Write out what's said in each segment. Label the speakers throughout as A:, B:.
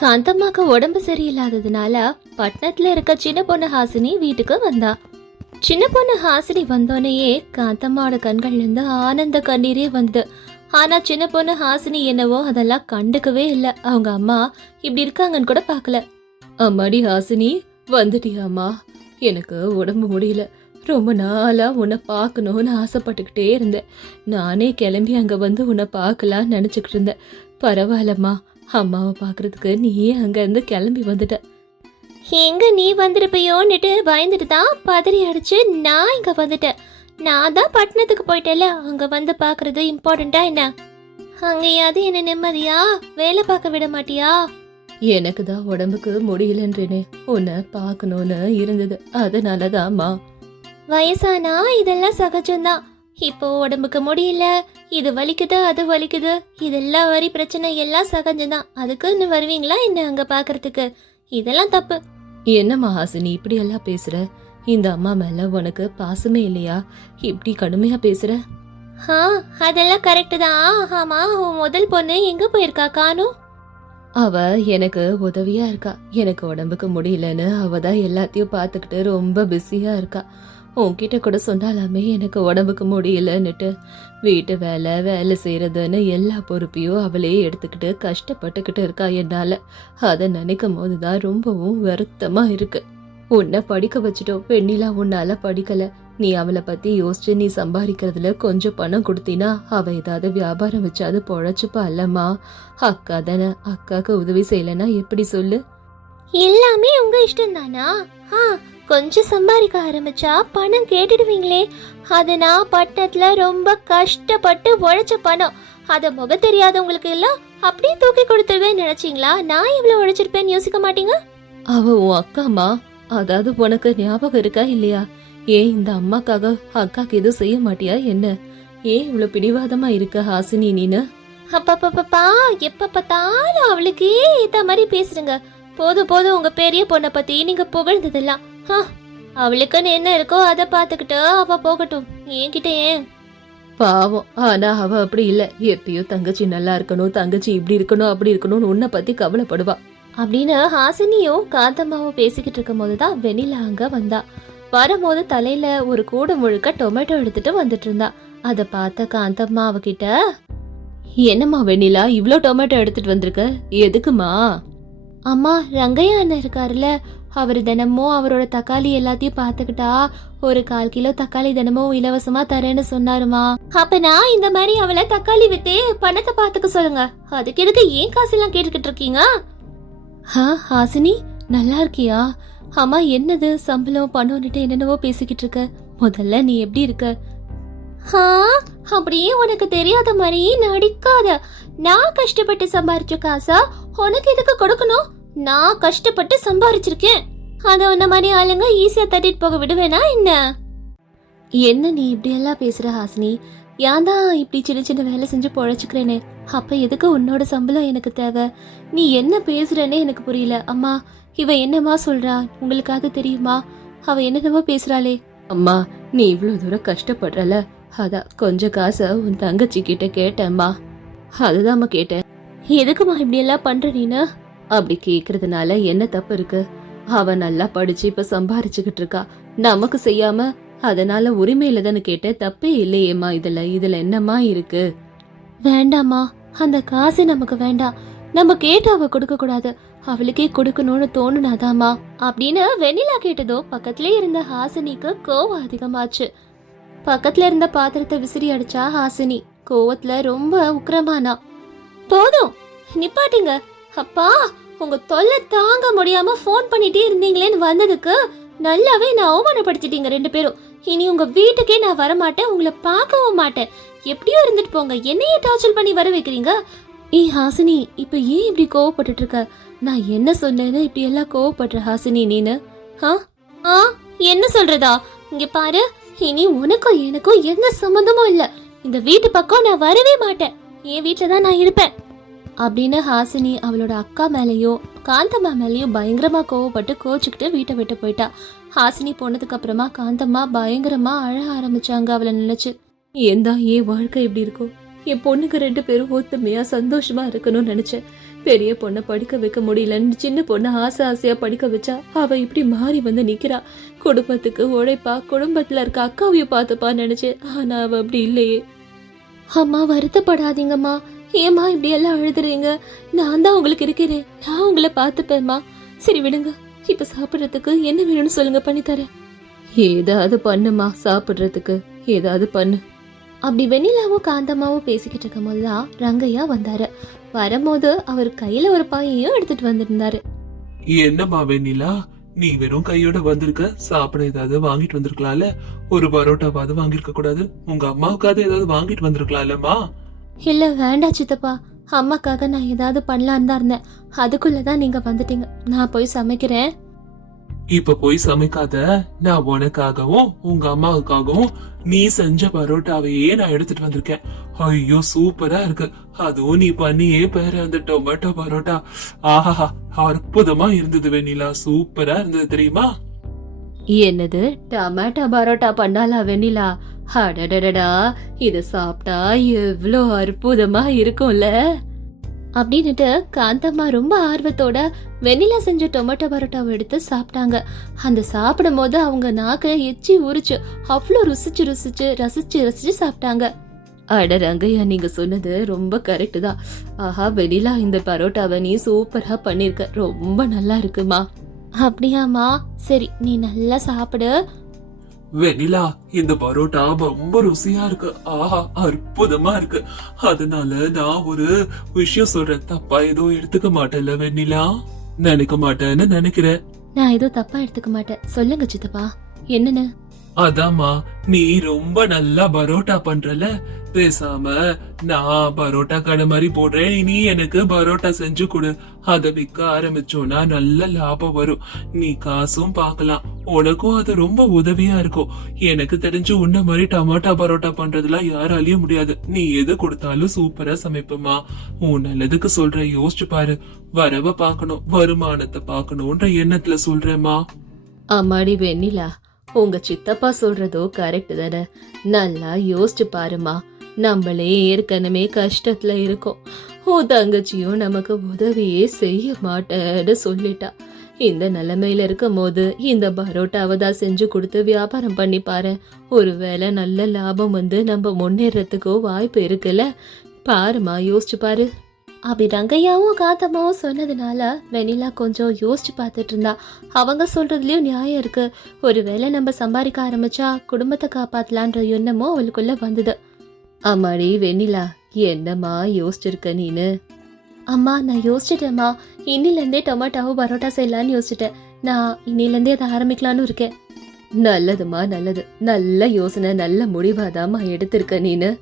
A: காந்தம்மாக்கு உடம்பு சரியில்லாததுனால பட்டணத்துல இருக்க சின்ன பொண்ணு ஹாசினி வீட்டுக்கு வந்தா. சின்ன பொண்ணு ஹாசினி வந்தோடனேயே காந்தம்மாவோட கண்கள்ல இருந்து ஆனந்த கண்ணீரே வந்தது. ஆனா சின்ன பொண்ணு ஹாசினி என்னவோ அதெல்லாம் கண்டுக்கவே இல்லை. அவங்க அம்மா இப்படி இருக்காங்கன்னு கூட பார்க்கல. அம்மாடி ஹாசினி வந்துட்டியாம்மா? எனக்கு உடம்பு முடியல. ரொம்ப நாளா உன்னை பார்க்கணும்னு ஆசைப்பட்டுக்கிட்டே இருந்தேன். நானே கிளம்பி அங்க வந்து உன்னை பார்க்கலாம்னு நினைச்சுக்கிட்டு இருந்தேன். பரவாயில்லம்மா. அம்மாவை பார்க்கறதுக்கு நீயே அங்க இருந்து கிளம்பி வந்துட்ட. எங்க நீ வந்திருப்பையோன்னுட்டு பயந்துட்டு தான் பதறி அடிச்சு நான் இங்க வந்துட்டேன். நான் தான் பட்டணத்துக்கு போயிட்டேல அங்க வந்து பார்க்கறது இம்பார்ட்டண்டா என்ன? அங்கேயாவது என்ன நிம்மதியா? வேலை பார்க்க விட மாட்டியா? எனக்கு தான் உடம்புக்கு முடியலன்றேனே உன்னை பார்க்கணும்னு இருந்தது. அதனாலதாம்மா. வயசானா? இதெல்லாம் சகஜம்தான். இப்போ உடம்புக்கு முடியல இது வலிக்குது அது வலிக்குது. இதெல்லாம் வரி பிரச்சனை எல்லாம் சகஜம்தான். அதுக்குன்னு வருவீங்களா என்ன அங்க பாக்குறதுக்கு? இதெல்லாம் தப்பு. என்னம்மா ஹாசினி இப்படி எல்லாம் பேசுற? இந்த அம்மா மேல உனக்கு பாசமே இல்லையா? இப்படி கடுமையா பேசுற? ஆ அதெல்லாம் கரெக்ட் தான். ஆமா உன் முதல் பொண்ணு எங்க போயிருக்கா காணும் அவ எனக்கு உதவியா இருக்கா. எனக்கு உடம்புக்கு முடியலன்னு அவ தான் எல்லாத்தையும் பார்த்துக்கிட்டு ரொம்ப பிஸியா இருக்கா. உன்கிட்ட கூட சொன்னாலாமே எனக்கு உடம்புக்கு முடியலன்னுட்டு. வீட்டு வேலை வேலை செய்கிறதுன்னு எல்லா பொறுப்பையும் அவளே எடுத்துக்கிட்டு கஷ்டப்பட்டுக்கிட்டு இருக்கா என்னால். அதை நினைக்கும் போது தான் ரொம்பவும் வருத்தமாக இருக்கு. உன்னை படிக்க வச்சுட்டோம். பெண்ணிலாம் உன்னால் படிக்கலை. நீ அவளை பற்றி யோசிச்சு நீ சம்பாதிக்கிறதுல கொஞ்சம் பணம் கொடுத்தினா அவள் ஏதாவது வியாபாரம் வச்சாது பொழைச்சிப்பா அல்லம்மா அக்கா தானே அக்காவுக்கு உதவி செய்யலைன்னா எப்படி சொல்லு? எல்லாமே உங்க இஷ்டம் தானா ஆ கொஞ்சம் சம்பாதிக்க ஆரம்பிச்சா பணம் கேட்டுடுவீங்களே. அது நான் பட்டணத்துல ரொம்ப கஷ்டப்பட்டு உழைச்ச பணம். அத முக தெரியாதவங்களுக்கு எல்லாம் அப்படியே தூக்கி கொடுத்துருவேன் நினைச்சீங்களா? நான் எவ்வளவு உழைச்சிருப்பேன்னு யோசிக்க மாட்டீங்க? அவ உன் அக்காமா அதாவது உனக்கு ஞாபகம் இருக்கா இல்லையா? ஏன் இந்த அம்மாக்காக அக்காக்கு எதுவும் செய்ய மாட்டியா என்ன? ஏன் இவ்வளவு பிடிவாதமா இருக்க ஹாசினி நீனு? அப்பப்பப்பா எப்ப பார்த்தாலும் அவளுக்கே ஏத்த மாதிரி பேசுறீங்க போதும் போதும் உங்க பெரிய பொண்ணை பத்தி நீங்க புகழ்ந்ததெல்லாம். அவளுக்குன்னு என்ன இருக்கோ அதை பார்த்துக்கிட்டு அவ போகட்டும். என்கிட்ட ஏன்? பாவம் ஆனா அவ அப்படி இல்ல. எப்பயும் தங்கச்சி நல்லா இருக்கணும் தங்கச்சி இப்படி இருக்கணும் அப்படி இருக்கணும்னு உன்னை பத்தி கவலைப்படுவா. அப்படின்னு ஹாசினியும் காந்தம்மாவும் பேசிக்கிட்டு இருக்கும் போதுதான் வெண்ணிலா அங்க வந்தா. வரும்போது தலையில ஒரு கூடை முழுக்க டொமேட்டோ எடுத்துட்டு வந்துட்டு இருந்தா. அத பார்த்த காந்தம்மா அவகிட்ட என்னம்மா வெண்ணிலா இவ்ளோ டொமேட்டோ எடுத்துட்டு வந்திருக்க? எதுக்குமா? அம்மா ரங்கையா அண்ணன் இருக்காருல்ல அவர் தினமும் அவரோட தக்காளி எல்லாத்தையும் பார்த்துக்கிட்டா ஒரு கால் கிலோ தக்காளி தினமும் இலவசமா தரேன்னு சொன்னாருமா. அப்ப நான் இந்த மாதிரி அவளை தக்காளி வித்தே பணத்தை பார்த்துக்க சொல்லுங்க. அதுக்கு எதுக்கு ஏன் காசு எல்லாம் கேட்டுக்கிட்டு இருக்கீங்க? ஹா ஹாசினி நல்லா இருக்கியா? அம்மா என்னது சம்பளம் பணம்னுட்டு என்னென்னவோ பேசிக்கிட்டு இருக்க. முதல்ல நீ எப்படி இருக்க? ஹா அப்படியே உனக்கு தெரியாத மாதிரி நடிக்காத. நான் கஷ்டப்பட்டு சம்பாரிச்ச காசா? உனக்கு எதுக்கு கொடுக்கணும்? நான் கஷ்டப்பட்டு சம்பாரிச்சிருக்கேன். அத உன்ன மாதிரி ஆளுங்க ஈஸியா தட்டிட்டு போக விடுவேனா என்ன? என்ன நீ இப்படி எல்லாம் பேசுற ஹாசினி? ஏன் தான் இப்படி சின்ன சின்ன வேலை செஞ்சு பொழைச்சுக்கிறேனே? அப்ப எதுக்கு உன்னோட சம்பளம் எனக்கு தேவை? நீ என்ன பேசுறேன்னே எனக்கு புரியல. அம்மா இவ என்னம்மா சொல்றா? உங்களுக்கு அது தெரியுமா? அவ என்னென்னவோ பேசுறாளே. அம்மா நீ இவ்வளவு தூரம் கஷ்டப்படுறல? அதான் கொஞ்சம் காசை உன் தங்கச்சி கிட்ட கேட்டேம்மா. அதுதாம்மா கேட்டேன். எதுக்குமா இப்படி எல்லாம் பண்ற நீனு? அப்படி கேக்குறதுனால என்ன தப்பு இருக்கு? அவ நல்லா படிச்சு இப்ப சம்பாரிச்சுக்கிட்டு இருக்கா. நமக்கு செய்யாம அதனால உரிமையில தானே கேட்ட தப்பே இல்லையேம்மா இதுல. இதுல என்னம்மா இருக்கு? வேண்டாம்மா. அந்த காசு நமக்கு வேண்டாம். நம்ம கேட்டு அவ கொடுக்க கூடாது. அவளுக்கே கொடுக்கணும்னு தோணுனாதாம்மா. அப்படின்னு வெண்ணிலா கேட்டதோ பக்கத்திலே இருந்த ஹாசினிக்கு கோவம் அதிகமாச்சு. பக்கத்துல இருந்த பாத்திரத்தை விசிறி அடிச்சா ஹாசினி கோவத்துல ரொம்ப உக்கிரமானா. போதும். நிப்பாட்டுங்க. அப்பா உங்க தொல்லை தாங்க முடியாம ஃபோன் பண்ணிட்டே இருந்தீங்களேன்னு வந்ததுக்கு நல்லாவே நான் அவமானப்படுத்திட்டீங்க ரெண்டு பேரும். இனி உங்க வீட்டுக்கே நான் வர மாட்டேன் உங்களை பார்க்கவும் மாட்டேன். எப்படியோ இருந்துட்டு போங்க என்னையே டார்ச்சர் பண்ணி வர வைக்கிறீங்க? ஏய் ஹாசினி இப்ப ஏன் இப்படி கோவப்பட்டுட்டு இருக்க நான் என்ன சொன்னேன்னு இப்படி எல்லாம் கோவப்படுற ஹாசினி நீனு? ஆ? ஆ? என்ன சொல்றதா? இங்க பாரு இனி உனக்கும் எனக்கும் எந்த சம்மந்தமும் இல்ல. இந்த வீட்டு பக்கம் நான் வரவே மாட்டேன். என் வீட்டுல தான் நான் இருப்பேன். அப்படின்னு ஹாசினி அவளோட அக்கா மேலேயும் காந்தம்மா மேலேயும் பயங்கரமா கோவப்பட்டு கோச்சுக்கிட்டு வீட்டை விட்டு போயிட்டா. ஹாசினி போனதுக்கு அப்புறமா காந்தம்மா பயங்கரமா அழ ஆரம்பிச்சாங்க அவளை நினைச்சு. ஏந்தா ஏன் வாழ்க்கை இப்படி இருக்கும் என் பொண்ணுக்கு ரெண்டு பேரும் ஒத்துமையா சந்தோஷமா இருக்கணும்னு நினைச்சேன். பெரிய பொண்ணை படிக்க வைக்க முடியலன்னு சின்ன பொண்ணை ஆசை ஆசையா படிக்க வச்சா அவ இப்படி மாறி வந்து நிக்கிறா. குடும்பத்துக்கு உழைப்பா குடும்பத்துல இருக்க அக்காவையும் பார்த்துப்பா நினைச்சேன். ஆனா அவ அப்படி இல்லையே. அம்மா வருத்தப்படாதீங்கம்மா. ஏம்மா இப்படி எல்லாம் அழுதுறீங்க? நான் தான் உங்களுக்கு இருக்கிறேன். நான் உங்களை பார்த்துப்பேம்மா. சரி விடுங்க. இப்ப சாப்பிடுறதுக்கு என்ன வேணும்னு சொல்லுங்க பண்ணி தரேன். ஏதாவது பண்ணுமா சாப்பிடுறதுக்கு. ஏதாவது பண்ணு. அப்படி வெண்ணிலாவும் காந்தம்மாவும் பேசிக்கிட்டு இருக்கும் போதுதான் ரங்கையா வந்தாரு. வரும்போது அவர் கையில ஒரு பையையும் எடுத்துட்டு வந்திருந்தாரு.
B: என்னம்மா வெண்ணிலா? நீ வெறும் கையோட வந்திருக்க? சாப்பிட ஏதாவது வாங்கிட்டு வந்திருக்கலாம்ல? ஒரு பரோட்டாவாவது வாங்கியிருக்க கூடாது. உங்க அம்மாவுக்காவது ஏதாவது வாங்கிட்டு வந்திருக்கலாம்லம்மா?
A: இல்ல வேண்டாம் சித்தப்பா. அம்மாக்காக நான் ஏதாவது பண்ணலான்னு தான் இருந்தேன். அதுக்குள்ளதான் நீங்க வந்துட்டீங்க. நான் போய் சமைக்கிறேன்.
B: இப்ப போய் சமைக்காத. நான் உனக்காகவும் உங்க அம்மாவுக்காகவும் நீ செஞ்ச பரோட்டாவையே நான் எடுத்துட்டு வந்திருக்கேன். ஐயோ சூப்பரா இருக்கு. அதுவும் நீ பண்ணியே பேர அந்த டொமேட்டோ பரோட்டா. ஆஹா அற்புதமா இருந்தது வெண்ணிலா. சூப்பரா இருந்தது தெரியுமா?
A: என்னது? டமாட்டா பரோட்டா பண்ணாலா வெண்ணிலா? அடடடடா இத சாப்பிட்டா எவ்வளோ அற்புதமா இருக்கும்ல? அப்படின்னுட்டு காந்தம்மா ரொம்ப ஆர்வத்தோட வெண்ணிலா செஞ்ச டொமேட்டோ பரோட்டாவை எடுத்து சாப்பிட்டாங்க. அந்த சாப்பிடும் போது அவங்க நாக்கை எச்சி உரிச்சு அவ்வளோ ருசிச்சு ருசிச்சு ரசிச்சு ரசிச்சு சாப்பிட்டாங்க. அட ரங்கையா நீங்க சொன்னது ரொம்ப கரெக்டு தான். ஆஹா வெண்ணிலா இந்த பரோட்டாவை நீ சூப்பரா பண்ணிருக்க. ரொம்ப நல்லா இருக்குமா? அப்படியாம்மா சரி நீ நல்லா சாப்பிடு.
B: வெண்ணிலா இந்த பரோட்டா ரொம்ப ருசியா இருக்கு. ஆஹா அற்புதமா இருக்கு. அதனால நான் ஒரு விஷயம் சொல்றேன். தப்பா எதுவும் எடுத்துக்க மாட்டேன்ல வெண்ணிலா? நினைக்க மாட்டேன்னு நினைக்கிறேன்.
A: நான் ஏதோ தப்பா எடுத்துக்க மாட்டேன். சொல்லுங்க சித்தப்பா. என்னன்னு?
B: அதாம்மா நீ ரொம்ப நல்லா பரோட்டா பண்றல? பேசாம நான் பரோட்டா கடை மாதிரி போடுறேன். நீ எனக்கு பரோட்டா செஞ்சு கொடு. அத விற்க ஆரம்பிச்சோம்னா நல்ல லாபம் வரும். நீ காசும் பார்க்கலாம். உனக்கும் அது ரொம்ப உதவியா இருக்கும். எனக்கு தெரிஞ்சு உன்ன மாதிரி டமாட்டா பரோட்டா பண்றதுலாம் யாராலையும் முடியாது. நீ எது கொடுத்தாலும் சூப்பரா சமைப்பமா உன் நல்லதுக்கு சொல்ற யோசிச்சு பாரு. வரவ பார்க்கணும். வருமானத்தை பார்க்கணும்ன்ற எண்ணத்துல சொல்றேம்மா.
A: அம்மாடி வெண்ணிலா. உங்க சித்தப்பா சொல்றதோ கரெக்ட் தானே? நல்லா யோசிச்சு பாருமா நம்மளே ஏற்கனவே கஷ்டத்துல இருக்கோம். உன் தங்கச்சியும் நமக்கு உதவியே செய்ய மாட்டேன்னு சொல்லிட்டா. இந்த நிலைமையில இருக்கும் போது இந்த பரோட்டாவை தான் செஞ்சு கொடுத்து வியாபாரம் பண்ணி பாரு. ஒருவேளை நல்ல லாபம் வந்து நம்ம முன்னேறத்துக்கோ வாய்ப்பு இருக்குல்ல? பாருமா யோசிச்சு பாரு. அப்படி ரங்கையாவும் காத்தம்மாவும் சொன்னதுனால வெண்ணிலா கொஞ்சம் யோசிச்சு பார்த்துட்டு இருந்தா. அவங்க சொல்றதுலயும் நியாயம் இருக்கு. ஒருவேளை நம்ம சம்பாதிக்க ஆரம்பிச்சா குடும்பத்தை காப்பாத்தலான்ற எண்ணமும் அவளுக்குள்ள வந்தது. அம்மாடி வெண்ணிலா என்னம்மா யோசிச்சிருக்க நீனு? அம்மா நான் யோசிச்சிட்டேம்மா. இன்னிலேருந்தே டொமேட்டோவும் பரோட்டா செய்யலான்னு யோசிச்சிட்டேன். நான் இன்னிலேருந்தே அதை ஆரம்பிக்கலான்னு இருக்கேன். நல்லதுமா நல்லது. நல்ல யோசனை நல்ல முடிவாதாம்மா எடுத்திருக்க நீனு?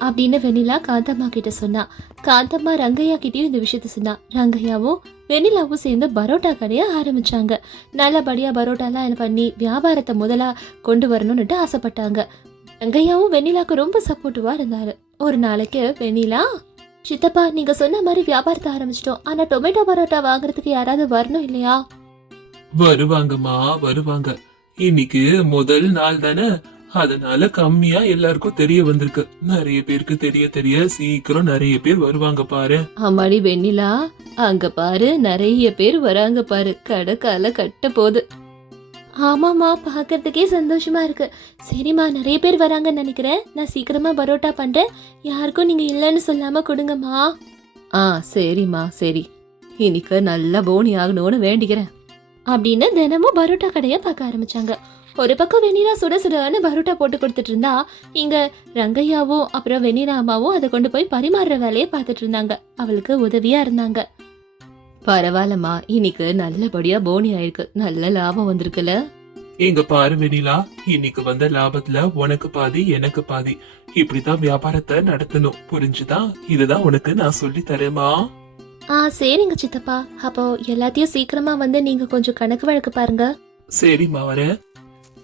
A: அப்படின்னு வெண்ணிலா காந்தம்மா கிட்ட சொன்னா. காந்தம்மா ரங்கையா கிட்டயும் இந்த விஷயத்த சொன்னா. ரங்கையாவும் வெண்ணிலாவும் சேர்ந்து பரோட்டா கடைய ஆரம்பிச்சாங்க. நல்லபடியா பரோட்டாலாம் பண்ணி வியாபாரத்தை முதலா கொண்டு வரணும்னுட்டு ஆசைப்பட்டாங்க. ரங்கையாவும் வெண்ணிலாவுக்கு ரொம்ப சப்போர்ட்டிவா இருந்தாரு. ஒரு நாளைக்கு வெண்ணிலா சித்தப்பா நீங்க சொன்ன மாதிரி வியாபாரத்தை ஆரம்பிச்சிட்டோம். ஆனா டொமேட்டோ பரோட்டா வாங்குறதுக்கு யாராவது வரணும் இல்லையா?
B: வருவாங்கம்மா வருவாங்க. இன்னைக்கு முதல் நாள் தானே. அதனால கம்மியா எல்லாருக்கும் தெரிய வந்திருக்கு. நிறைய பேருக்கு தெரிய தெரிய சீக்கிரம் நிறைய பேர் வருவாங்க பாரு.
A: அம்மாடி வெண்ணிலா அங்க பாரு நிறைய பேர் வராங்க பாரு. கடக்கால கட்ட போகுது. ஆமாம்மா பார்க்கறதுக்கே சந்தோஷமா இருக்கு. சரிம்மா நிறைய பேர் வராங்கன்னு நினைக்கிறேன். நான் சீக்கிரமா பரோட்டா பண்றேன். யாருக்கும் நீங்க இல்லைன்னு சொல்லாம கொடுங்கம்மா. ஆ சரிம்மா சரி. இன்னைக்கு நல்லா போனி ஆகணும்னு வேண்டிக்கிறேன். அப்படின்னு தினமும் பரோட்டா கடையை பார்க்க ஆரம்பிச்சாங்க. ஒரு பக்கம் வெண்ணிலா சுட சுடன்னு பரோட்டா போட்டு கொடுத்துட்டு இருந்தா இங்க ரங்கையாவும் அப்புறம் வெண்ணிலா அம்மாவும் அதை கொண்டு போய் பரிமாறுற வேலையை பார்த்துட்டு இருந்தாங்க. அவளுக்கு உதவியா இருந்தாங்க. பரவாயில்லம்மா இன்னைக்கு நல்லபடியா போனி ஆயிருக்கு. நல்ல லாபம் வந்திருக்குல்ல?
B: எங்க பாரு வெனிலா இன்னைக்கு வந்த லாபத்துல உனக்கு பாதி எனக்கு பாதி. இப்படித்தான் வியாபாரத்தை நடத்தணும். புரிஞ்சுதா? இதுதான் உனக்கு நான் சொல்லி தரேமா
A: ஆ சரிங்க சித்தப்பா. அப்போ எல்லாத்தையும் சீக்கிரமா வந்து நீங்க கொஞ்சம் கணக்கு வழக்கு பாருங்க.
B: சரிம்மா வரேன்.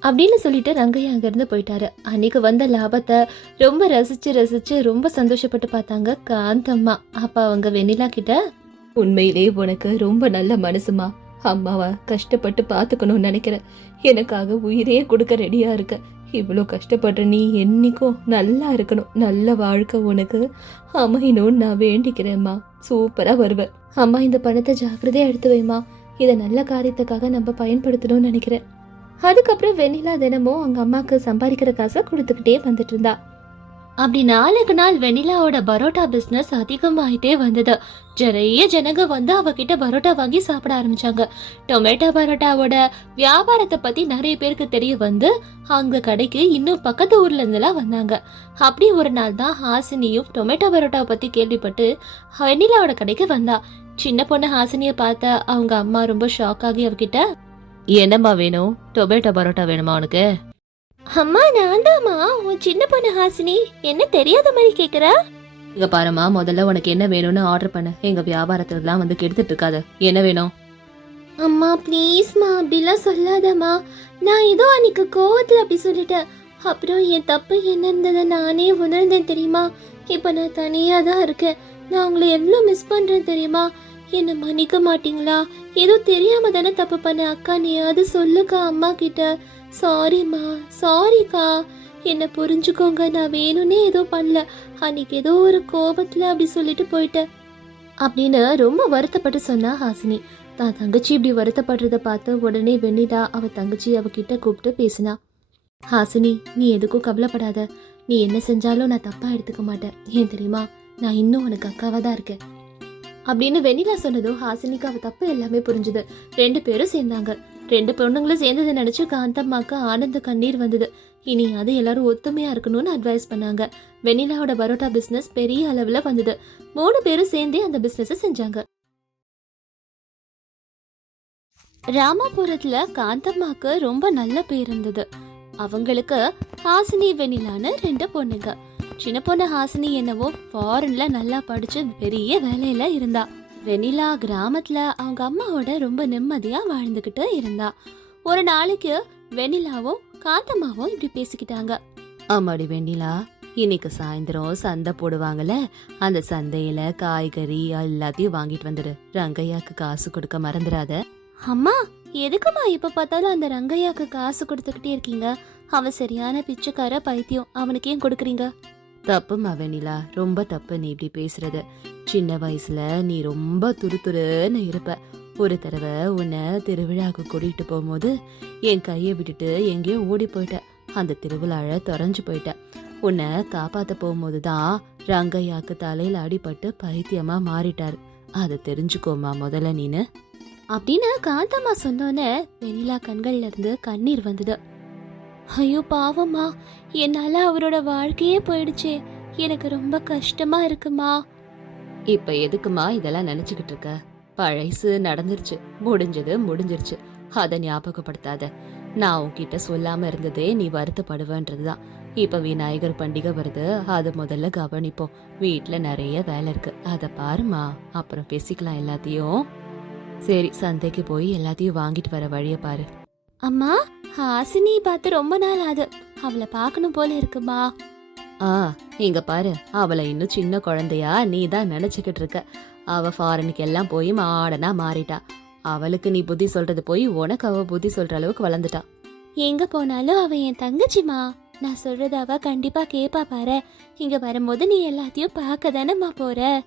A: அப்படின்னு சொல்லிட்டு ரங்கையா அங்கேருந்து போயிட்டாரு. அன்னைக்கு வந்த லாபத்தை ரொம்ப ரசிச்சு ரசிச்சு ரொம்ப சந்தோஷப்பட்டு பார்த்தாங்க காந்தம்மா. அப்பா அவங்க வெண்ணிலா கிட்ட உண்மையிலே உனக்கு ரொம்ப நல்ல மனசுமா. அம்மாவை கஷ்டப்பட்டு பார்த்துக்கணும்னு நினைக்கிறேன். எனக்காக உயிரே கொடுக்க ரெடியா இருக்க. இவ்வளோ கஷ்டப்படுற நீ என்னைக்கும் நல்லா இருக்கணும். நல்ல வாழ்க்கை உனக்கு அமையணும்னு நான் வேண்டிக்கிறேம்மா. சூப்பராக வருவேன் அம்மா இந்த பணத்தை ஜாக்கிரதையாக எடுத்து வைம்மா. இதை நல்ல காரியத்துக்காக நம்ம பயன்படுத்தணும்னு நினைக்கிறேன். அதுக்கப்புறம் வெண்ணிலா தினமும் அவங்க அம்மாவுக்கு சம்பாதிக்கிற காசை கொடுத்துக்கிட்டே வந்துட்டு இருந்தா. அப்படி நாளுக்கு நாள் வெண்ணிலாவோட பரோட்டா பிஸ்னஸ் அதிகமாயிட்டே வந்தது. நிறைய ஜனங்க வந்து அவகிட்ட பரோட்டா வாங்கி சாப்பிட ஆரம்பிச்சாங்க. டொமேட்டோ பரோட்டாவோட வியாபாரத்தை பத்தி நிறைய பேருக்கு தெரிய வந்து அங்க கடைக்கு இன்னும் பக்கத்து ஊர்ல இருந்தெல்லாம் வந்தாங்க. அப்படி ஒரு நாள் தான் ஹாசினியும் டொமேட்டோ பரோட்டாவை பத்தி கேள்விப்பட்டு வெண்ணிலாவோட கடைக்கு வந்தா. சின்ன பொண்ணு ஹாசினிய பார்த்த அவங்க அம்மா ரொம்ப ஷாக் ஆகி அவகிட்ட என்னம்மா வேணும்? டொமேட்டோ பரோட்டா வேணுமா உனக்கு? அம்மா நான் தாம்மா உன் சின்ன பொண்ணு ஹாசினி என்ன தெரியாத மாதிரி கேக்குற? இங்க பாருமா முதல்ல உனக்கு என்ன வேணும்னு ஆர்டர் பண்ணு. எங்க வியாபாரத்துலாம் வந்து கெடுத்துட்டு இருக்காத என்ன வேணும்? அம்மா ப்ளீஸ்மா அப்படிலாம் சொல்லாதம்மா. நான் ஏதோ அன்னைக்கு கோவத்துல அப்படி சொல்லிட்டேன். அப்புறம் என் தப்பு என்ன இருந்ததை நானே உணர்ந்தேன் தெரியுமா? இப்போ நான் தனியா தான் இருக்கேன். நான் உங்களை எவ்வளோ மிஸ் பண்றேன் தெரியுமா? என்னை மன்னிக்க மாட்டீங்களா? ஏதோ தெரியாம தானே தப்பு பண்ண அக்கா நீ அது சொல்லுக்கா அம்மா கிட்ட. சாரிம்மா சாரிக்கா என்னை புரிஞ்சுக்கோங்க நான் வேணும்னே ஏதோ பண்ணல. அன்னைக்கு ஏதோ ஒரு கோபத்துல அப்படி சொல்லிட்டு போயிட்டேன். அப்படின்னு ரொம்ப வருத்தப்பட்டு சொன்னா ஹாசினி. தான் தங்கச்சி இப்படி வருத்தப்படுறத பார்த்து உடனே வெண்ணிடா அவ தங்கச்சி அவகிட்ட கூப்பிட்டு பேசினா ஹாசினி நீ எதுக்கும் கவலைப்படாத. நீ என்ன செஞ்சாலும் நான் தப்பா எடுத்துக்க மாட்டேன். ஏன் தெரியுமா? நான் இன்னும் உனக்கு அக்காவா தான் இருக்கேன். அப்படின்னு வெண்ணிலா சொன்னதும் ஹாசினிக்கு அவ தப்பு எல்லாமே புரிஞ்சுது. ரெண்டு பேரும் சேர்ந்தாங்க. ரெண்டு பொண்ணுங்களும் சேர்ந்ததை நினைச்சு காந்தம்மாக்கு ஆனந்த கண்ணீர் வந்தது. இனி அது எல்லாரும் ஒத்துமையா இருக்கணும்னு அட்வைஸ் பண்ணாங்க. வெண்ணிலாவோட பரோட்டா பிசினஸ் பெரிய அளவுல வந்தது. மூணு பேரும் சேர்ந்தே அந்த பிசினஸ் செஞ்சாங்க. ராமாபுரத்துல காந்தம்மாக்கு ரொம்ப நல்ல பேர் இருந்தது. அவங்களுக்கு ஹாசினி வெண்ணிலான்னு ரெண்டு பொண்ணுங்க. சின்ன பொண்ணு ஹாசினி என்னவோ ஃபாரின்ல நல்லா படிச்சு பெரிய வேலையில இருந்தா. வெண்ணிலா கிராமத்துல அவங்க அம்மாவோட ரொம்ப நிம்மதியா வாழ்ந்துகிட்டு இருந்தா. ஒரு நாளைக்கு வெண்ணிலாவும் காந்தம்மாவும் இப்படி பேசிக்கிட்டாங்க. ஆமாடி வெண்ணிலா இன்னைக்கு சாயந்தரம் சந்தை போடுவாங்கல்ல அந்த சந்தையில காய்கறி எல்லாத்தையும் வாங்கிட்டு வந்துடு. ரங்கையாக்கு காசு கொடுக்க மறந்துடாத. அம்மா எதுக்குமா இப்ப பார்த்தாலும் அந்த ரங்கையாக்கு காசு கொடுத்துக்கிட்டே இருக்கீங்க? அவன் சரியான பிச்சைக்கார பைத்தியம் அவனுக்கு ஏன் கொடுக்குறீங்க? தப்புமா வெண்ணிலா ரொம்ப தப்பு நீ இப்படி பேசுறது. சின்ன வயசுல நீ ரொம்ப துருதுருன்னு இருப்ப. ஒரு தடவை உன்னை திருவிழாவுக்கு கூட்டிட்டு போகும்போது என் கையை விட்டுட்டு எங்கேயோ ஓடி போயிட்ட. அந்த திருவிழாவை தொலைஞ்சு போயிட்ட. உன்னை காப்பாற்ற போகும்போது தான் ரங்கையாக்கு தலையில் அடிபட்டு பைத்தியமா மாறிட்டார். அதை தெரிஞ்சுக்கோமா முதல்ல நீனு? அப்படின்னு காந்தம்மா சொன்னோன்னே வெண்ணிலா கண்கள்ல இருந்து கண்ணீர் வந்தது. ஐயோ பாவம்மா. என்னால அவரோட வாழ்க்கையே போயிடுச்சே. எனக்கு ரொம்ப கஷ்டமா இருக்குமா. இப்ப எதுக்குமா இதெல்லாம் நினைச்சுக்கிட்டு இருக்க? பழைசு நடந்துருச்சு. முடிஞ்சது முடிஞ்சிருச்சு. அதை ஞாபகப்படுத்தாத. நான் உன்கிட்ட சொல்லாம இருந்ததே நீ வருத்தப்படுவேன்றதுதான். இப்ப விநாயகர் பண்டிகை வருது. அது முதல்ல கவனிப்போம். வீட்டுல நிறைய வேலை இருக்கு. அதை பாருமா அப்புறம் பேசிக்கலாம் எல்லாத்தையும். சரி சந்தைக்கு போய் எல்லாத்தையும் வாங்கிட்டு வர வழிய பாரு. அம்மா ஹாசினி பார்த்து ரொம்ப நாள் ஆகுது. அவளை பார்க்கணும் போல இருக்குமா? ஆ இங்க பாரு. அவளை இன்னும் சின்ன குழந்தையா நீ தான் நினைச்சுக்கிட்டு இருக்க. அவ ஃபாரினுக்கு எல்லாம் போய் மாடனா மாறிட்டா. அவளுக்கு நீ புத்தி சொல்றது போய் உனக்கு அவ புத்தி சொல்ற அளவுக்கு வளர்ந்துட்டா. எங்க போனாலும் அவ என் தங்கச்சிமா நான் சொல்றது அவ கண்டிப்பா கேப்பா பாரு. இங்க வரும்போது நீ எல்லாத்தையும் பார்க்க தானேம்மா போற?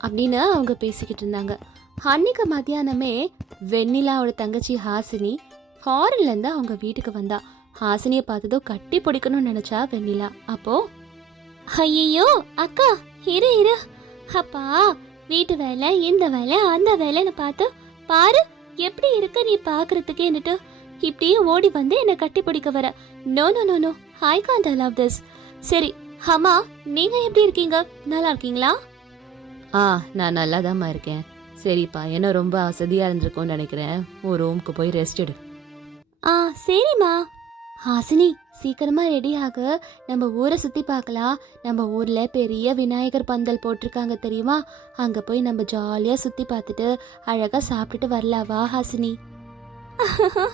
A: அப்படின்னு அவங்க பேசிக்கிட்டு இருந்தாங்க. அன்னைக்கு மத்தியானமே வெண்ணிலாவோட தங்கச்சி ஹாசினி ஃபாரின்ல அவங்க வீட்டுக்கு வந்தா. ஹாசினியை பார்த்ததும் கட்டி பிடிக்கணும்னு நினச்சா வெண்ணிலா. அப்போ ஐயோ அக்கா இரு இரு. அப்பா வீட்டு வேலை இந்த வேலை அந்த வேலைன்னு பார்த்து பாரு எப்படி இருக்க நீ பார்க்கறதுக்கு என்னட்டு. இப்படியே ஓடி வந்து என்னை கட்டி பிடிக்க வர. No no no no I can't love this சரி ஹமா நீங்க எப்படி இருக்கீங்க? நல்லா இருக்கீங்களா? ஆ நான் நல்லா இருக்கேன். சரிப்பா என்ன ரொம்ப வசதியாக இருந்திருக்கும்னு நினைக்கிறேன். ஒரு ரூமுக்கு போய் ரெஸ்ட் எடு. ஆ சரிம்மா. ஹாசினி சீக்கிரமா ரெடி ஆக. நம்ம ஊரை சுத்தி பார்க்கலாம். நம்ம ஊர்ல பெரிய விநாயகர் பந்தல் போட்டிருக்காங்க தெரியுமா? அங்க போய் நம்ம ஜாலியா சுத்தி பார்த்துட்டு அழகா சாப்பிட்டுட்டு வரலாம். வா ஹாசினி.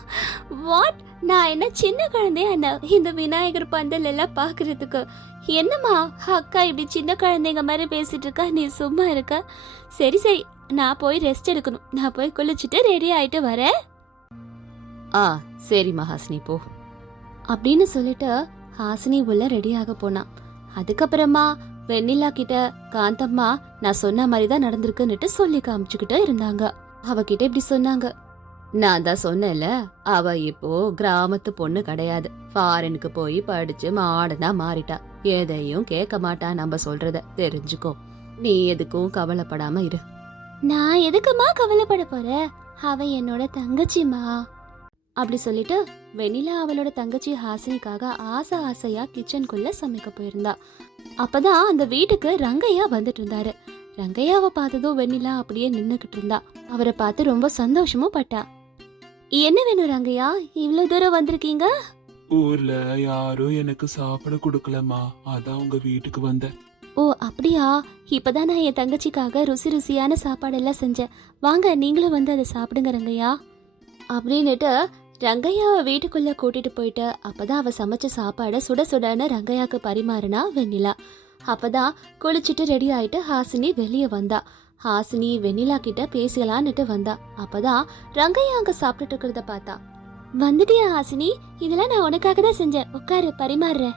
A: வாட் நான் என்ன சின்ன குழந்தையா என்ன? இந்த விநாயகர் பந்தல் எல்லாம் பாக்குறதுக்கு என்னம்மா அக்கா இப்படி சின்ன குழந்தைங்க மாதிரி பேசிட்டு இருக்கா? நீ சும்மா இருக்க. சரி சரி. நான் போய் ரெஸ்ட் எடுக்கணும். நான் போய் குளிச்சுட்டு ரெடி ஆயிட்டு வரேன். ஆ சரிம்மா ஹாசினி போ. அப்படின்னு சொல்லிட்டு ஹாசினி உள்ள ரெடியாக போனான் அதுக்கப்புறமா வெண்ணிலா கிட்ட காந்தம்மா நான் சொன்ன மாதிரி தான் நடந்திருக்குன்னுட்டு சொல்லி காமிச்சுக்கிட்டு இருந்தாங்க. அவகிட்ட இப்படி சொன்னாங்க. நான் தான் சொன்னேன்ல அவ இப்போ கிராமத்து பொண்ணு கிடையாது. ஃபாரினுக்கு போய் படிச்சு மாடனா மாறிட்டா. எதையும் கேட்க மாட்டா நம்ம சொல்றத தெரிஞ்சுக்கோ. நீ எதுக்கும் கவலைப்படாம இரு. நான் எதுக்குமா கவலைப்பட போற? அவ என்னோட தங்கச்சிமா அப்படி சொல்லிட்டு வெண்ணிலா அவளோட தங்கச்சி ஹாசினிக்காக ஆசை ஆசையா கிச்சனுக்குள்ள சமைக்க போயிருந்தா. அப்பதான் அந்த வீட்டுக்கு ரங்கையா வந்துட்டு இருந்தாரு. ரங்கையாவை பார்த்ததும் வெண்ணிலா அப்படியே நின்னுக்கிட்டு இருந்தா. அவரை பார்த்து ரொம்ப சந்தோஷமும் பட்டா. என்ன வேணும் ரங்கையா? இவ்வளவு தூரம் வந்திருக்கீங்க?
B: ஊர்ல யாரும் எனக்கு சாப்பிட கொடுக்கலம்மா. அதான் உங்க வீட்டுக்கு வந்தேன்.
A: ஓ அப்படியா? இப்பதான் நான் என் தங்கச்சிக்காக ருசி ருசியான சாப்பாடெல்லாம் செஞ்சேன். வாங்க நீங்களும் வந்து அதை சாப்பிடுங்க ரங்கையா. அப்படின்னுட்டு ரங்கையாவை வீட்டுக்குள்ள கூட்டிட்டு போயிட்டு அப்பதான் அவ சமைச்ச சாப்பாடை சுட சுடன்னு ரங்கையாக்கு பரிமாறினா வெண்ணிலா. அப்பதான் குளிச்சுட்டு ரெடி ஆயிட்டு ஹாசினி வெளியே வந்தா. ஹாசினி வெண்ணிலா கிட்ட பேசலான்னுட்டு வந்தா. அப்பதான் ரங்கையா அங்க சாப்பிட்டுட்டு இருக்கிறத பார்த்தா. வந்துட்டியா ஹாசினி? இதெல்லாம் நான் உனக்காக தான் செஞ்சேன். உட்காரு பரிமாறுறேன்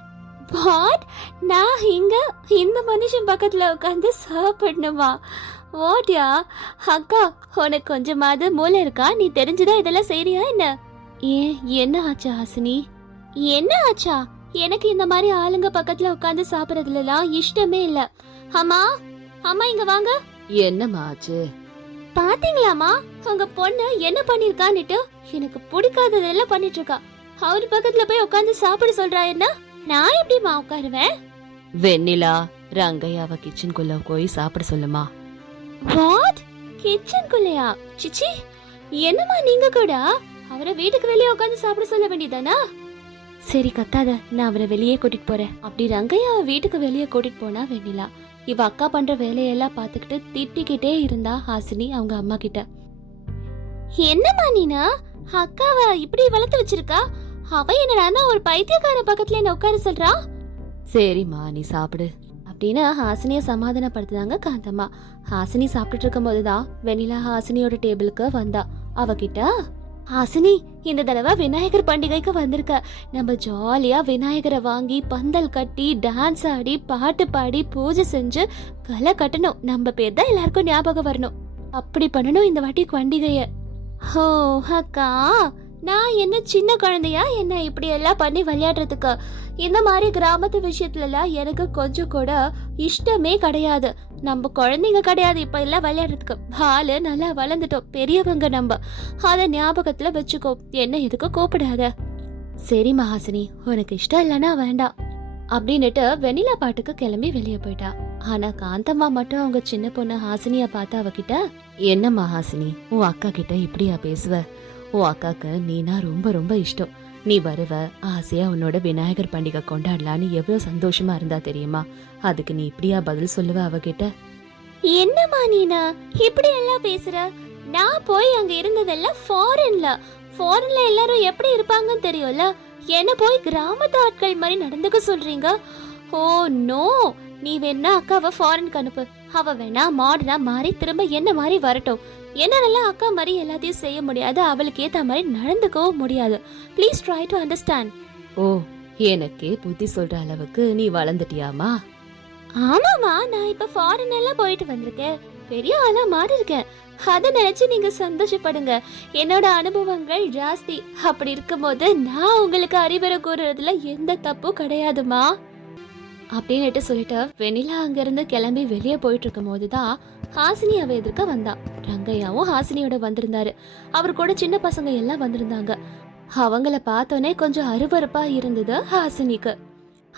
A: வாட் நான் இங்க இந்த மனுஷன் பக்கத்துல உட்காந்து சாப்பிடணுமா? வாட்யா அக்கா உனக்கு கொஞ்சமாவது மூளை இருக்கா? நீ தெரிஞ்சுதான் இதெல்லாம் செய்றியா என்ன? ஏன் என்ன ஆச்சா ஹாசினி? என்ன ஆச்சா? எனக்கு இந்த மாதிரி ஆளுங்க பக்கத்துல உட்காந்து சாப்பிடறதுலாம் இஷ்டமே இல்ல. அம்மா அம்மா இங்க வாங்க. என்னம்மா ஆச்சு? பாத்தீங்களாமா உங்க பொண்ணு என்ன பண்ணிருக்கான்னுட்டு? எனக்கு பிடிக்காததெல்லாம் பண்ணிட்டு இருக்கா அவர் பக்கத்துல போய் உட்காந்து சாப்பிட சொல்றா என்ன? நான் எப்படிமா உட்காருவேன்? வெண்ணிலா ரங்கையாவ கிச்சனுக்குள்ள போய் சாப்பிட சொல்லுமா. வாட் கிச்சனுக்குள்ளயா சிச்சி என்னம்மா நீங்க கூட? அவரை வீட்டுக்கு வெளியே உட்காந்து சாப்பிட சொல்ல வேண்டியதானா? சரி கத்தாத. நான் அவரை வெளியே கூட்டிட்டு போறேன். அப்படி ரங்கையாவை வீட்டுக்கு வெளியே கூட்டிட்டு போனா வெண்ணிலா. இவ அக்கா பண்ற வேலையெல்லாம் பார்த்துக்கிட்டு திட்டிக்கிட்டே இருந்தா ஹாசினி அவங்க அம்மா கிட்ட. என்னம்மா நீனா? அக்காவை இப்படி வளர்த்து வச்சிருக்கா? அவ என்னடான்னா ஒரு பைத்தியக்கார பக்கத்துல என்ன உட்கார சொல்றா? சரிம்மா நீ சாப்பிடு. அப்படின்னு ஹாசினிய சமாதானப்படுத்துனாங்க காந்தம்மா. ஹாசினி சாப்பிட்டுட்டு இருக்கும்போது தான் வெண்ணிலா ஹாசினியோட டேபிளுக்கு வந்தா. அவகிட்ட ஹாசினி இந்த தடவை விநாயகர் பண்டிகைக்கு வந்திருக்க. நம்ம ஜாலியா விநாயகரை வாங்கி பந்தல் கட்டி டான்ஸ் ஆடி பாட்டு பாடி பூஜை செஞ்சு களை கட்டணும். நம்ம பேர் தான் எல்லாருக்கும் ஞாபகம் வரணும். அப்படி பண்ணணும் இந்த வாட்டி பண்டிகைய. ஹோ அக்கா. நான் என்ன சின்ன குழந்தையா? என்ன இப்படி எல்லாம் பண்ணி விளையாடுறதுக்கு? இந்த மாதிரி கிராமத்து விஷயத்துலலாம் எனக்கு கொஞ்சம் கூட இஷ்டமே கிடையாது. நம்ம குழந்தைங்க கிடையாது இப்போ எல்லாம் விளையாடுறதுக்கு. பாலு நல்லா வளர்ந்துட்டோம். பெரியவங்க நம்ம. அதை ஞாபகத்தில் வச்சுக்கோ. என்ன இதுக்கு கூப்பிடாத. சரி மகாசினி உனக்கு இஷ்டம் இல்லைன்னா வேண்டாம். அப்படின்னுட்டு வெண்ணிலா பாட்டுக்கு கிளம்பி வெளியே போயிட்டா. ஆனா காந்தம்மா மட்டும் அவங்க சின்ன பொண்ணு ஹாசினிய பார்த்து அவகிட்ட என்னம்மா ஹாசினி உன் அக்கா கிட்ட இப்படியா பேசுவ? உன் அக்காக்கு நீனா ரொம்ப ரொம்ப இஷ்டம். நீ வருவ ஆசையா உன்னோட விநாயகர் பண்டிகை கொண்டாடலான்னு எவ்வளவு சந்தோஷமா இருந்தா தெரியுமா? அதுக்கு நீ இப்படியா பதில் சொல்லுவ அவகிட்ட? என்னம்மா நீனா? இப்படி எல்லாம் பேசுற? நான் போய் அங்க இருந்ததெல்லாம் ஃபாரின்ல ஃபாரின்ல எல்லாரும் எப்படி இருப்பாங்கன்னு தெரியும்ல? என்ன போய் கிராமத்து ஆட்கள் மாதிரி நடந்துக்க சொல்றீங்க? Oh no. நீ வேணா அக்காவை ஃபாரினுக்கு அனுப்பு. அவ வேணா மாடனா மாறி திரும்ப என்ன மாதிரி வரட்டும். என்னால அக்கா மாதிரி எல்லாத்தையும் செய்ய முடியாது. அவளுக்கு ஏத்த மாதிரி நடந்துக்கவும் முடியாது. ப்ளீஸ் ட்ரை டு அண்டர்ஸ்டாண்ட் ஓ எனக்கே புத்தி சொல்ற அளவுக்கு நீ வளர்ந்துட்டியாமா? ஆமாமா நான் இப்ப ஃபாரின் எல்லாம் போயிட்டு வந்திருக்கேன். பெரிய ஆளா மாறி இருக்கேன். அத நினைச்சு நீங்க சந்தோஷப்படுங்க. என்னோட அனுபவங்கள் ஜாஸ்தி. அப்படி இருக்கும்போது நான் உங்களுக்கு அறிவுரை கூறுறதுல எந்த தப்பும் கிடையாதுமா அப்படின்னுட்டு சொல்லிட்டு வெண்ணிலா அங்கிருந்து கிளம்பி வெளியே போயிட்டு இருக்கும் போதுதான் ஹாசினி அவ எதிர்க்க வந்தா. ரங்கையாவும் ஹாசினியோட வந்திருந்தாரு. அவர் கூட சின்ன பசங்க எல்லாம் வந்திருந்தாங்க. அவங்கள பார்த்தோன்னே கொஞ்சம் அருவறுப்பா இருந்தது ஹாசினிக்கு.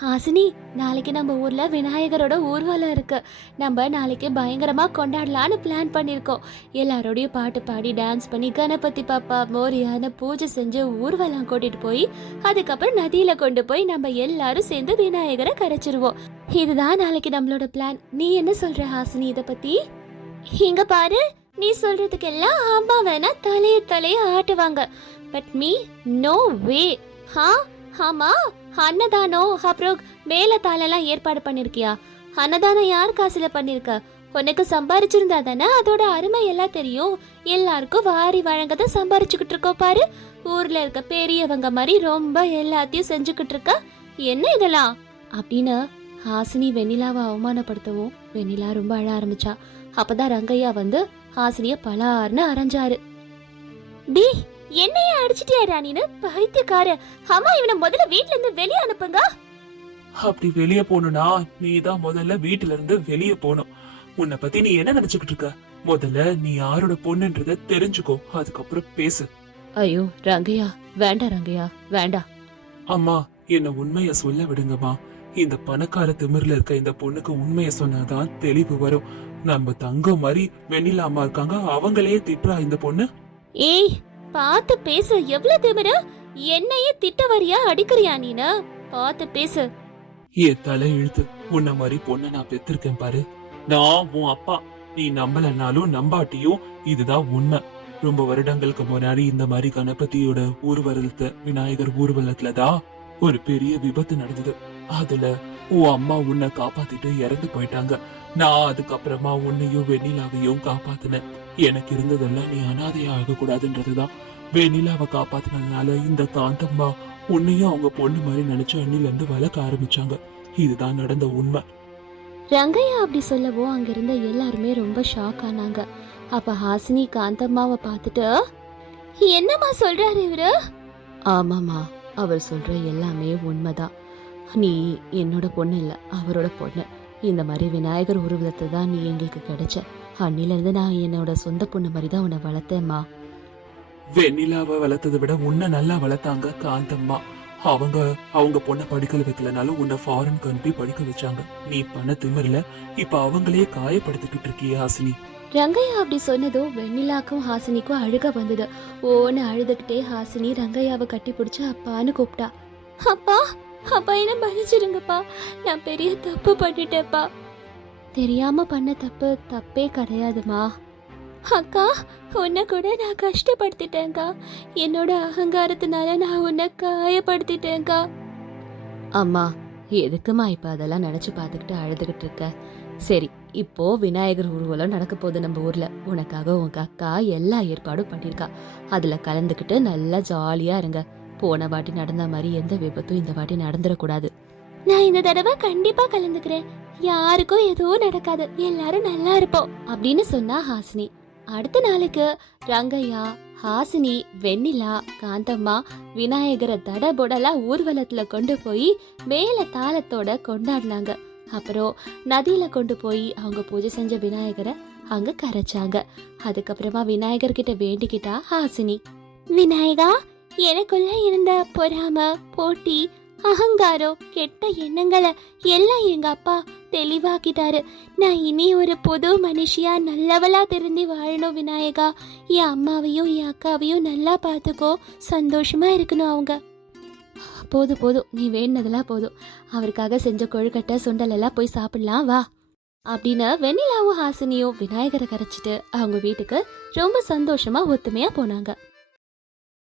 A: ஹாசினி நாளைக்கு நம்ம ஊர்ல விநாயகரோட ஊர்வலம் இருக்கு. நம்ம நாளைக்கு பயங்கரமா கொண்டாடலான்னு பிளான் பண்ணிருக்கோம். எல்லாரோடையும் பாட்டு பாடி டான்ஸ் பண்ணி கணபதி பாப்பா மோரியான பூஜை செஞ்சு ஊர்வலம் கூட்டிட்டு போய் அதுக்கப்புறம் நதியில கொண்டு போய் நம்ம எல்லாரும் சேர்ந்து விநாயகரை கரைச்சிருவோம். இதுதான் நாளைக்கு நம்மளோட பிளான் நீ என்ன சொல்ற ஹாசினி இத பத்தி? இங்க பாரு நீ சொல்றதுக்கெல்லாம் ஆமா வேணா தலைய தலைய ஆட்டுவாங்க. பட் மீ நோ வே ஹா ஆமா அன்னதானம் அப்புறம் மேல தாளெல்லாம் ஏற்பாடு பண்ணிருக்கியா? அன்னதானம் யார் காசுல பண்ணிருக்க? உனக்கு சம்பாரிச்சிருந்தா தானே அதோட அருமை எல்லாம் தெரியும். எல்லாருக்கும் வாரி வழங்கத சம்பாரிச்சுக்கிட்டு இருக்கோம் பாரு. ஊர்ல இருக்க பெரியவங்க மாதிரி ரொம்ப எல்லாத்தையும் செஞ்சுக்கிட்டு இருக்க? என்ன இதெல்லாம்? அப்படின்னு ஹாசினி வெண்ணிலாவை அவமானப்படுத்தவும் வெண்ணிலா ரொம்ப அழ ஆரம்பிச்சா. அப்பதான் ரங்கையா வந்து ஹாசினிய பலார்னு அரைஞ்சாரு. டி என்னைய அடிச்சிட்டியாடா நீனு பைத்தியக்கார. அம்மா இவனை முதல்ல வீட்ல இருந்து வெளியே அனுப்புங்க.
B: அப்படி வெளிய போகணும்னா நீ தான் முதல்ல வீட்டுல இருந்து வெளிய போகணும். உன்னை பத்தி நீ என்ன நினைச்சுக்கிட்டு இருக்க? முதல்ல நீ யாரோட பொண்ணுன்றத தெரிஞ்சுக்கோ. அதுக்கப்புறம் பேசு.
A: ஐயோ ரங்கையா வேண்டாம் ரங்கையா வேண்டாம்
B: அம்மா என்ன உண்மைய சொல்ல விடுங்கம்மா. இந்த பணக்கார திமிர்ல இருக்க இந்த பொண்ணுக்கு உண்மைய சொன்னாதான் தெளிவு வரும். நம்ம தங்கம் மாதிரி வெண்ணிலா அம்மா இருக்காங்க அவங்களே திட்டுறா இந்த பொண்ணு.
A: ஏய் பார்த்து பேசு எவ்வளவு திமிரு? என்னையே திட்ட வரியா அடிக்கிறியா நீனு? பார்த்து பேசு.
B: ஏ தலை இழுத்து உன்ன மாதிரி பொண்ணை நான் பெத்திருக்கேன் பாரு. நான் உன் அப்பா நீ நம்பலனாலும் நம்பாட்டியும் இதுதான் உண்மை. ரொம்ப வருடங்களுக்கு முன்னாடி இந்த மாதிரி கணபதியோட ஊர்வலத்தை விநாயகர் ஊர்வலத்துல தான் ஒரு பெரிய விபத்து நடந்தது. அதுல உன் அம்மா உன்னை காப்பாத்திட்டு இறந்து போயிட்டாங்க. நான் அதுக்கப்புறமா உன்னையும் வெண்ணிலாவையும் காப்பாத்தினேன். எனக்கு இருந்ததெல்லாம் நீ அனாதையா ஆக கூடாதுன்றதுதான் வெண்ணிலாவை காப்பாத்தினதுனால இந்த காந்தம்மா உன்னையும் அவங்க பொண்ணு மாதிரி நினைச்சு அண்ணில இருந்து வளர்க்க ஆரம்பிச்சாங்க. இதுதான் நடந்த உண்மை.
A: ரங்கையா அப்படி சொல்லவோ அங்கிருந்த எல்லாருமே ரொம்ப ஷாக் ஆனாங்க. அப்ப ஹாசினி காந்தம்மாவை பார்த்துட்டு என்னம்மா சொல்றாரு இவரு? ஆமாமா அவர் சொல்ற எல்லாமே உண்மைதான். நீ என்னோட பொண்ணு இல்ல அவரோட பொண்ணு. இந்த மாதிரி விநாயகர் உருவத்தை தான் நீ எங்களுக்கு கிடைச்ச. அன்னில இருந்து நான் என்னோட சொந்த பொண்ணு மாதிரி தான் உன்னை வளர்த்தேம்மா.
B: வெண்ணிலாவை வளர்த்ததை விட உன்னை நல்லா வளர்த்தாங்க காந்தம்மா. அவங்க அவங்க பொண்ணை படிக்கல வைக்கலனாலும் உன்னை ஃபாரின் கண்ட்ரி படிக்க வச்சாங்க. நீ பண்ண திமிர்ல இப்ப அவங்களே காயப்படுத்திக்கிட்டு இருக்கியே ஹாசினி.
A: ரங்கையா அப்படி சொன்னதும் வெண்ணிலாக்கும் ஹாசினிக்கும் அழுக வந்தது. ஓன்னு அழுதுகிட்டே ஹாசினி ரங்கையாவை கட்டி பிடிச்சு அப்பான்னு கூப்பிட்டா. அப்பா அப்பா என்ன மன்னிச்சிடுங்கப்பா நான் பெரிய தப்பு பண்ணிட்டேப்பா தெரியாம பண்ண தப்பு தப்பே கிடையாதுமா. அக்கா உன்னை கூட நான் கஷ்டப்படுத்திட்டேன்க்கா. என்னோட அகங்காரத்தினால நான் உன்னை காயப்படுத்திட்டேன்க்கா. அம்மா எதுக்குமா இப்ப அதெல்லாம் நினைச்சு பார்த்துக்கிட்டு அழுதுகிட்டு இருக்க? சரி இப்போ விநாயகர் ஊர்வலம் நடக்க போகுது நம்ம ஊர்ல. உனக்காக உங்க அக்கா எல்லா ஏற்பாடும் பண்ணிருக்கா அதுல கலந்துக்கிட்டு நல்லா ஜாலியா இருங்க. போன வாட்டி நடந்த மாதிரி எந்த விபத்தும் இந்த வாட்டி நடந்துடக்கூடாது. நான் இந்த தடவை கண்டிப்பா கலந்துக்கிறேன். யாருக்கும் எதுவும் நடக்காது. எல்லாரும் நல்லா இருப்போம் அப்படின்னு சொன்னா ஹாசினி. அடுத்த நாளுக்கு ரங்கையா ஹாசினி வெண்ணிலா காந்தம்மா விநாயகரை தடபுடலா ஊர்வலத்துல கொண்டு போய் மேல தாளத்தோட கொண்டாடினாங்க. அப்புறம் நதியில கொண்டு போய் அவங்க பூஜை செஞ்ச விநாயகரை அங்க கரைச்சாங்க. அதுக்கப்புறமா விநாயகர் கிட்ட வேண்டிக்கிட்டா ஹாசினி. விநாயகா எனக்குள்ள இருந்த பொறாம போட்டி அகங்காரம் கெட்ட எண்ணங்களை எல்லாம் எங்க அப்பா தெளிவாக்கிட்டாரு. நான் இனி ஒரு புது மனுஷியா நல்லவளா திருந்தி வாழணும் விநாயகா. என் அம்மாவையும் என் அக்காவையும் நல்லா பார்த்துக்கோ. சந்தோஷமா இருக்கணும் அவங்க. போதும் போதும். நீ வேணுனதெல்லாம் போதும். அவருக்காக செஞ்ச கொழுக்கட்டை சுண்டல் எல்லாம் போய் சாப்பிடலாம் வா. அப்படின்னு வெண்ணிலாவும் ஹாசினியும் விநாயகரை கரைச்சிட்டு அவங்க வீட்டுக்கு ரொம்ப சந்தோஷமா ஒத்துமையா போனாங்க.